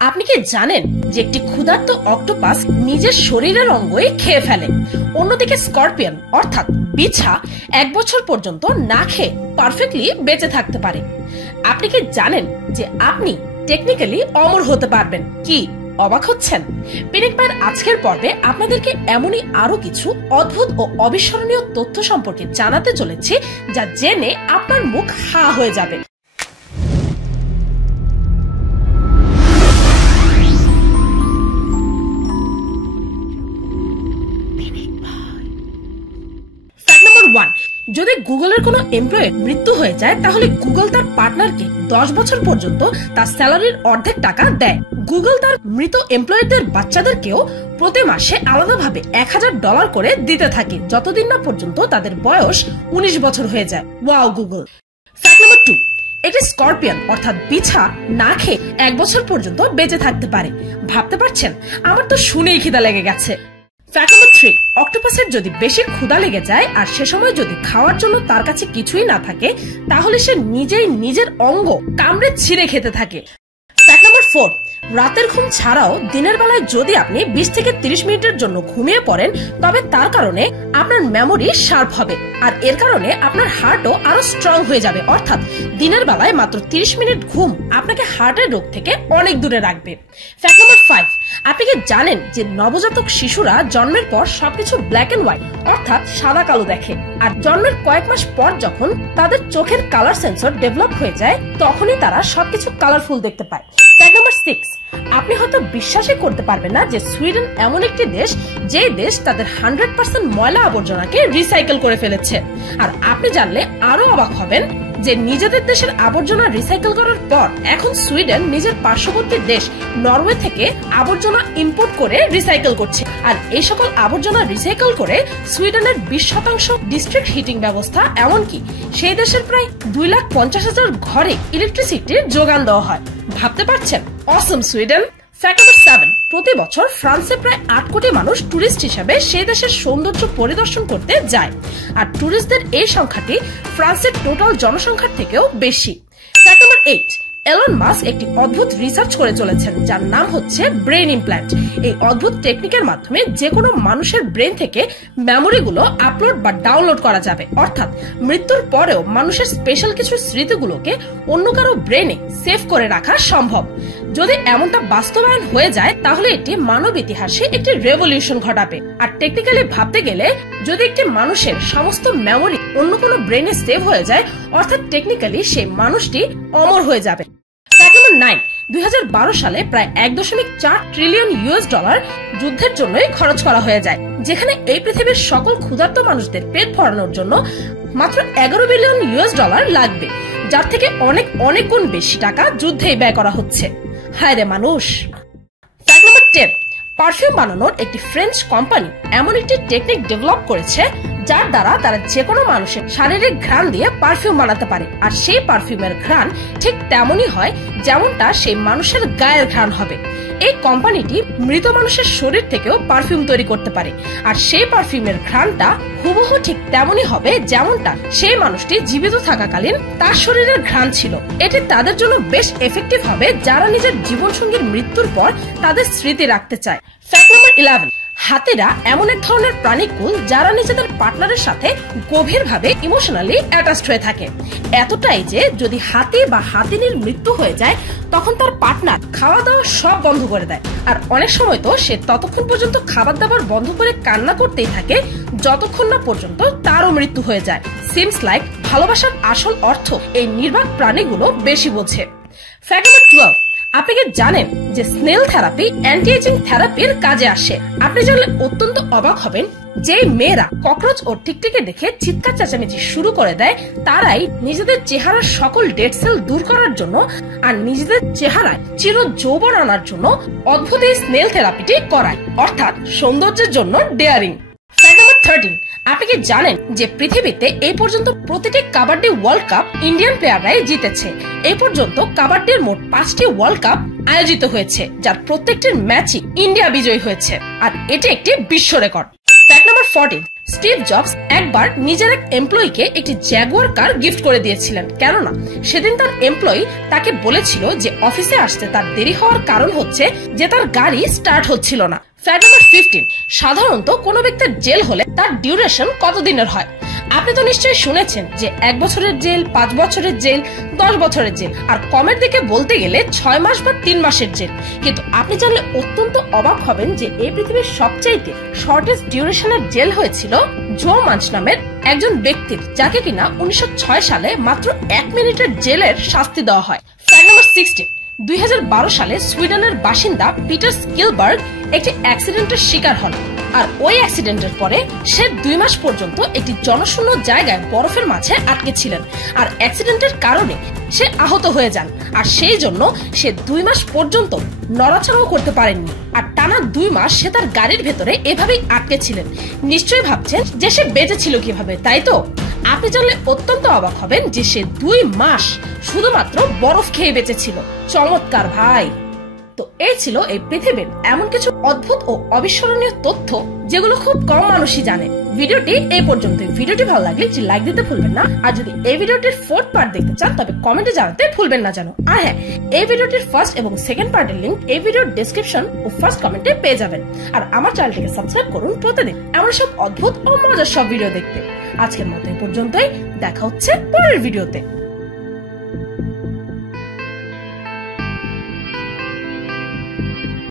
আপনি কি জানেন যে একটি ক্ষুধার্ত অক্টোপাস নিজের শরীরের অঙ্গই খেয়ে ফেলে? অন্যদিকে স্করপিয়ন অর্থাৎ বিছা 1 বছর পর্যন্ত না খেয়ে পারফেক্টলি বেঁচে থাকতে পারে। আপনি কি জানেন যে আপনি টেকনিক্যালি অমর হতে পারবেন? কি অবাক হচ্ছেন? পিনিক পায়ের আজকের পর্বে আপনাদেরকে এমনই আরো কিছু অদ্ভুত ও অবিস্মরণীয় তথ্য সম্পর্কে জানাতে চলেছি, যা জেনে আপনার মুখ হা হয়ে যাবে। যদি গুগলের কোনো এমপ্লয়ির মৃত্যু হয়ে যায়, তাহলে গুগল তার পার্টনারকে 10 বছর পর্যন্ত তার স্যালারির অর্ধেক টাকা দেয়। গুগল তার মৃত এমপ্লয়িদের বাচ্চাদেরকেও প্রতি মাসে আলাদাভাবে $1000 করে দিতে থাকে, যতদিন না পর্যন্ত তাদের বয়স 19 বছর হয়ে যায়। Wow Google. ফ্যাক্ট নাম্বার 2, এটি স্করপিয়ন অর্থাৎ বিছা না খেয়ে 1 বছর পর্যন্ত বেঁচে থাকতে পারে। ভাবতে পারছেন? আমার তো শুনেই খিদা লেগে গেছে। ফ্যাক্ট নাম্বার 3, অক্টোপাসের যদি বেশি ক্ষুধা লেগে যায় আর সে সময় যদি খাওয়ার জন্য তার কাছে কিছুই না থাকে, তাহলে সে নিজেই নিজের অঙ্গ কামড়ে ছিঁড়ে খেতে থাকে। ফ্যাক্ট নাম্বার 4, রাতের ঘুম ছাড়াও দিনের বেলায় যদি আপনি 20 থেকে 30 মিনিটের জন্য ঘুমিয়ে পড়েন, তবে তার কারণে আপনার মেমোরি শার্প হবে, আর এর কারণে আপনার হার্টও আরো স্ট্রং হয়ে যাবে। অর্থাৎ দিনের বেলায় মাত্র 30 মিনিট ঘুম আপনাকে হার্টের রোগ থেকে অনেক দূরে রাখবে। ফ্যাক্ট নাম্বার 5, আপনি কি জানেন যে নবজাতক শিশুরা জন্মের পর সবকিছু ব্ল্যাক এন্ড হোয়াইট অর্থাৎ সাদা কালো দেখে, আর জন্মের কয়েক মাস পর যখন তাদের চোখের কালার সেন্সর ডেভেলপ হয়ে যায়, তখনই তারা সবকিছু কালারফুল দেখতে পায়। ফ্যাক্ট নাম্বার 6, আপনি হয়তো বিশ্বাসই করতে পারবেন না যে সুইডেন এমন একটি দেশ যে দেশ তাদের 100% ময়লা আবর্জনাকে রিসাইকেল করে ফেলেছে। আর আপনি জানলে আরো অবাক হবেন যে নিজেদের দেশের আবর্জনা রিসাইকেল করার পর এখন সুইডেন নিজের পার্শ্ববর্তী দেশ নরওয়ে থেকে আবর্জনা ইম্পোর্ট করে রিসাইকেল করছে। আর এই সকল আবর্জনা রিসাইকেল করে সুইডেনের 20% ডিস্ট্রিক্ট হিটিং ব্যবস্থা, এমনকি সেই দেশের প্রায় 2,50,000 ঘরে ইলেকট্রিসিটির যোগান দেওয়া হয়। ভাবতে পারছেন? অসম সুইডেন। ফ্যাক্ট নাম্বার 7, প্রতি বছর ফ্রান্সে প্রায় 8 কোটি মানুষ টুরিস্ট হিসেবে সেই দেশের সৌন্দর্য পরিদর্শন করতে যায়, আর টুরিস্টদের এই সংখ্যাটি ফ্রান্সের টোটাল জনসংখ্যার থেকেও বেশি। ফ্যাক্ট নাম্বার 8, এলন মাস্ক একটি অদ্ভুত রিসার্চ করে চলেছেন, যার নাম হচ্ছে ব্রেন ইমপ্ল্যান্ট। এই অদ্ভুত টেকনিকের মাধ্যমে যে কোনো মানুষের ব্রেন থেকে মেমোরিগুলো আপলোড বা ডাউনলোড করা যাবে। অর্থাৎ মৃত্যুর পরেও মানুষের স্পেশাল কিছু স্মৃতিগুলোকে অন্য কারো ব্রেনে সেভ করে রাখা সম্ভব। যদি এমনটা বাস্তবায়ন হয়ে যায়, তাহলে এটি মানব ইতিহাসে একটি রেভলিউশন ঘটাবে। আর টেকনিক্যালি ভাবতে গেলে, যদি একটি মানুষের সমস্ত মেমোরি অন্য কোনো ব্রেনে সেভ হয়ে যায়, অর্থাৎ টেকনিক্যালি সেই মানুষটি অমর হয়ে যাবে। ফ্যাক্ট নাম্বার 9, 2012 সালে প্রায় $1.4 ট্রিলিয়ন যুদ্ধের জন্যই খরচ করা হয়ে যায়, যেখানে এই পৃথিবীর সকল ক্ষুধার্ত মানুষদের পেট ভরানোর জন্য মাত্র $11 বিলিয়ন লাগবে, যার থেকে অনেক অনেক গুণ বেশি টাকা যুদ্ধেই ব্যয় করা হচ্ছে। হায় রে মানুষ। ফ্যাক্ট নাম্বার 10, পারফিউম বানানোর একটি ফ্রেঞ্চ কোম্পানি এমন একটি টেকনিক ডেভেলপ করেছে, যার দ্বারা তারা যে কোনো মানুষের শারীরিক ঘ্রাণ দিয়ে পারফিউম বানাতে পারে। আর সেই পারফিউমের ঘ্রাণ ঠিক তেমনই হয় যেমনটা সেই মানুষের গায়ের ঘ্রাণ হবে। এই কোম্পানিটি মৃত মানুষের শরীর থেকেও পারফিউম তৈরি করতে পারে, আর সেই পারফিউমের ঘ্রাণটা হুবহু ঠিক তেমনই হবে যেমনটা সেই মানুষটি জীবিত থাকাকালীন তার শরীরের ঘ্রাণ ছিল। এটি তাদের জন্য বেশ এফেক্টিভ হবে যারা নিজের জীবনসঙ্গীর মৃত্যুর পর তাদের স্মৃতি রাখতে চায়। ফ্যাক্ট নাম্বার 11, হাতিরা এমন এক ধরনের প্রাণীকুল যারা নিজেদের পার্টনারের সাথে গভীরভাবে ইমোশনালি অ্যাটাচড হয়ে থাকে। এতটাই যে যদি হাতি বা হাতিনীর মৃত্যু হয়ে যায়, তখন তার পার্টনার খাওয়া দাওয়া সব বন্ধ করে দেয়। আর অনেক সময় তো সে ততক্ষণ পর্যন্ত খাবার দাবার বন্ধ করে কান্না করতেই থাকে যতক্ষণ না পর্যন্ত তারও মৃত্যু হয়ে যায়। সিমস লাইক ভালোবাসার আসল অর্থ এই নির্বাক প্রাণীগুলো বেশি বোঝে। ফ্যাক্ট নাম্বার 12, আপনি কি জানেন যে স্নেল থেরাপি অ্যান্টি এজিং থেরাপির কাজে আসে? আপনি জানলে অত্যন্ত অবাক হবেন যে মেয়েরা ককরোচ ও টিকটিকি দেখে চিৎকার চেঁচামেচি শুরু করে দেয়, তারাই নিজেদের চেহারার সকল ডেড সেল দূর করার জন্য আর নিজেদের চেহারায় চির যৌবন আনার জন্য অদ্ভুত এই স্নেল থেরাপিটি করায়, অর্থাৎ সৌন্দর্যের জন্য ডেয়ারিং। ফ্যাক্ট নাম্বার 13, আপনি কি জানেন যে পৃথিবীতে এই পর্যন্ত প্রতিটি কাবাডি ওয়ার্ল্ড কাপ ইন্ডিয়ান প্লেয়াররাই জিতেছে? এই পর্যন্ত কাবাডির মোট 5টি ওয়ার্ল্ড কাপ আয়োজিত হয়েছে, যার প্রত্যেকটির ম্যাচই ইন্ডিয়া বিজয়ী হয়েছে, আর এটি একটি বিশ্ব record. Fact number 14, Steve jobs একবার নিজের এক এমপ্লয়িকে একটি জ্যাগুয়ার কার গিফট করে দিয়েছিলেন, কেননা সেদিন তার এমপ্লয়ি তাকে বলেছিল যে অফিসে আসতে তার দেরি হওয়ার কারণ হচ্ছে যে তার গাড়ি স্টার্ট হচ্ছিল না। ফ্যাক্ট নাম্বার 15, সাধারণত কোনো ব্যক্তির জেল হলে তার ডিউরেশন কতদিনের হয়? আপনি তো নিশ্চয়ই শুনেছেন যে 1 বছরের জেল, 5 বছরের জেল, 10 বছরের জেল, আর কমের দিকে বলতে গেলে 6 মাস বা 3 মাসের জেল। কিন্তু আপনি জানলে অত্যন্ত অবাক হবেন যে এই পৃথিবীর সবচাইতে শর্টেস্ট ডিউরেশনের জেল হয়েছিল জো মাঞ্চ নামের একজন ব্যক্তির, যাকে কিনা 1906 সালে মাত্র 1 মিনিটের জেলের শাস্তি দেওয়া হয়। ফ্যাক্ট নাম্বার 16, 2012 সালে সুইডেনের বাসিন্দা পিটার স্কিলবার্গ একটি অ্যাক্সিডেন্টের শিকার হন, আর ওই অ্যাক্সিডেন্টের পরে সে 2 মাস পর্যন্ত একটি জনশূন্য জায়গায় বরফের মাঝে আটকে ছিলেন। আর অ্যাক্সিডেন্টের কারণে সে আহত হয়ে যান, আর সেই জন্য সে 2 মাস পর্যন্ত নড়াচড়াও করতে পারেননি। আর টানা 2 মাস সে তার গাড়ির ভেতরে এভাবেই আটকে ছিলেন। নিশ্চয়ই ভাবছেন যে সে বেঁচে ছিল কিভাবে, তাই তো? আপনি জানলে অত্যন্ত অবাক হবেন যে সে 2 মাস শুধুমাত্র বরফ খেয়ে বেঁচেছিল। চমৎকার ভাই! তো এই ছিল এই পৃথিবীর এমন কিছু অদ্ভুত ও অবিস্মরণীয় তথ্য যেগুলো খুব কম মানুষই জানে। ভিডিওটি এই পর্যন্তই। ভিডিওটি ভালো লাগলে লাইক দিতে ভুলবেন না, আর যদি এই ভিডিওটির 4th পার্ট দেখতে চান তবে কমেন্টে জানাতে ভুলবেন না যেন। আর হ্যাঁ, এই ভিডিওটির 1st এবং 2nd পার্টের লিংক এই ভিডিওর ডেসক্রিপশন ও 1st কমেন্টে পেয়ে যাবেন। আর আমার চ্যানেলটিকে সাবস্ক্রাইব করুন প্রতিদিন এমন সব অদ্ভুত ও মজার সব ভিডিও দেখতে। আজকের মতো এই পর্যন্তই, দেখা হচ্ছে পরের ভিডিওতে।